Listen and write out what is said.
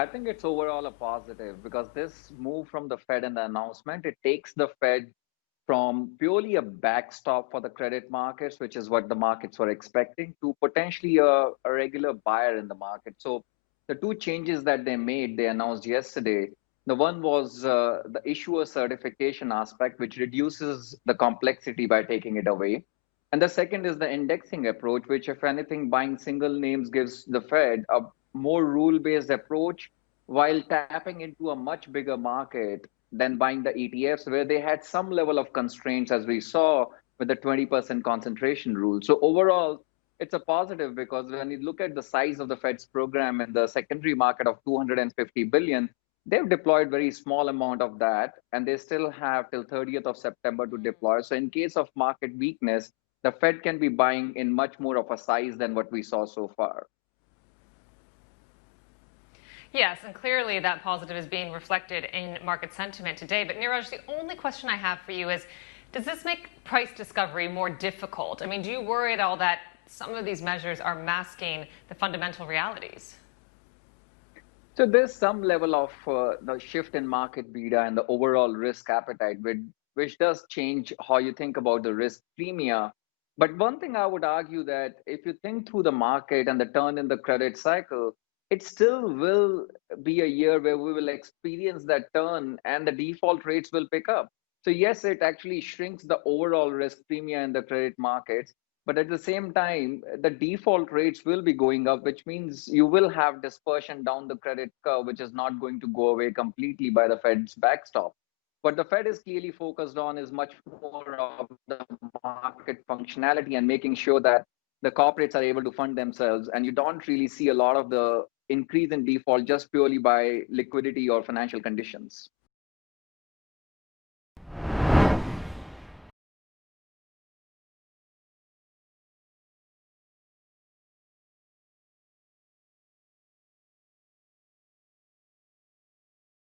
I think it's overall a positive because this move from the Fed and the announcement, it takes the Fed from purely a backstop for the credit markets, which is what the markets were expecting, to potentially a regular buyer in the market. So the two changes that they made, they announced yesterday. The one was the issuer certification aspect, which reduces the complexity by taking it away. And the second is the indexing approach, which, if anything, buying single names gives the Fed a more rule-based approach while tapping into a much bigger market than buying the ETFs, where they had some level of constraints, as we saw with the 20% concentration rule. So overall, it's a positive because when you look at the size of the Fed's program in the secondary market of 250 billion, they've deployed very small amount of that, and they still have till 30th of September to deploy. So in case of market weakness, the Fed can be buying in much more of a size than what we saw so far. Yes, and clearly that positive is being reflected in market sentiment today. But Neeraj, the only question I have for you is, does this make price discovery more difficult? I mean, do you worry at all that some of these measures are masking the fundamental realities? So there's some level of the shift in market beta and the overall risk appetite, which does change how you think about the risk premia. But one thing I would argue that if you think through the market and the turn in the credit cycle, it still will be a year where we will experience that turn and the default rates will pick up. So yes, it actually shrinks the overall risk premia in the credit markets, but at the same time, the default rates will be going up, which means you will have dispersion down the credit curve, which is not going to go away completely by the Fed's backstop. What the Fed is clearly focused on is much more of the market functionality and making sure that the corporates are able to fund themselves. And you don't really see a lot of the increase in default just purely by liquidity or financial conditions.